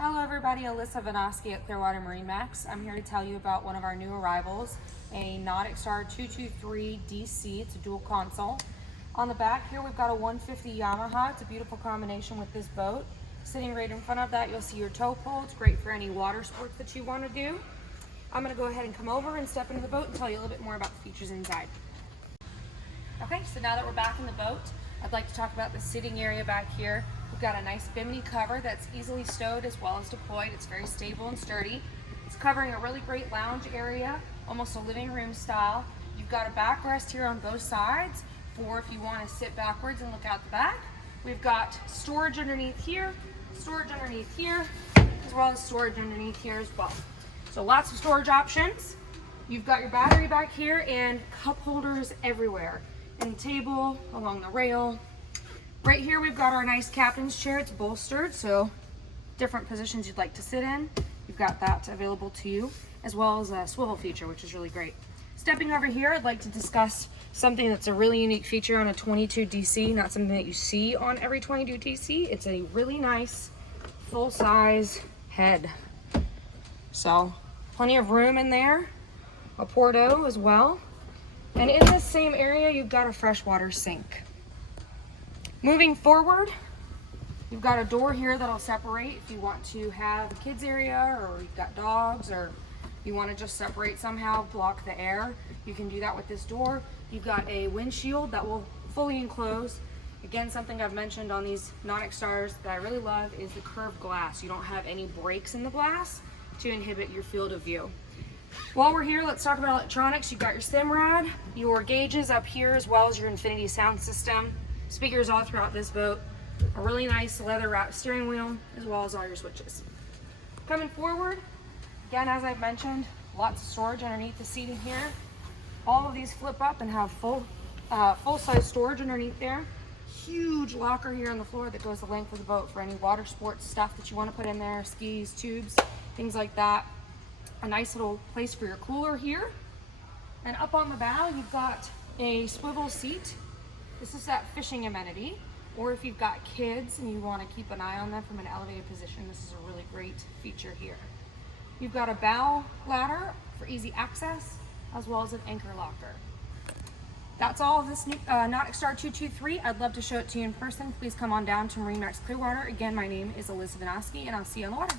Hello everybody, Alyssa Vanoski at Clearwater MarineMax. I'm here to tell you about one of our new arrivals, a NauticStar 223 DC. It's a dual console. On the back here we've got a 150 Yamaha. It's a beautiful combination with this boat. Sitting right in front of that you'll see your tow pole. It's great for any water sports that you want to do. I'm going to go ahead and come over and step into the boat and tell you a little bit more about the features inside. Okay, so now that we're back in the boat, I'd like to talk about the sitting area back here. We've got a nice bimini cover that's easily stowed as well as deployed. It's very stable and sturdy. It's covering a really great lounge area, almost a living room style. You've got a backrest here on both sides for if you want to sit backwards and look out the back. We've got storage underneath here, as well as storage underneath here as well. So lots of storage options. You've got your battery back here and cup holders everywhere. And the table, along the rail. Right here we've got our nice captain's chair. It's bolstered, so different positions you'd like to sit in. You've got that available to you, as well as a swivel feature, which is really great. Stepping over here, I'd like to discuss something that's a really unique feature on a 22 DC, not something that you see on every 22 DC. It's a really nice full-size head. So plenty of room in there, a porto as well. And in this same area, you've got a freshwater sink. Moving forward, you've got a door here that'll separate if you want to have a kids area, or you've got dogs, or you want to just separate somehow, block the air. You can do that with this door. You've got a windshield that will fully enclose. Again, something I've mentioned on these NauticStars that I really love is the curved glass. You don't have any breaks in the glass to inhibit your field of view. While we're here, let's talk about electronics. You've got your Simrad, your gauges up here, as well as your Infinity sound system. Speakers all throughout this boat. A really nice leather wrapped steering wheel, as well as all your switches. Coming forward, again, as I've mentioned, lots of storage underneath the seating here. All of these flip up and have full-size storage underneath there. Huge locker here on the floor that goes the length of the boat for any water sports stuff that you want to put in there, skis, tubes, things like that. A nice little place for your cooler here. And up on the bow, you've got a swivel seat. This is that fishing amenity, or if you've got kids and you want to keep an eye on them from an elevated position, this is a really great feature here. You've got a bow ladder for easy access, as well as an anchor locker. That's all of this new NauticStar 223. I'd love to show it to you in person. Please come on down to MarineMax Clearwater. Again, my name is Alyssa Vanoski, and I'll see you on the water.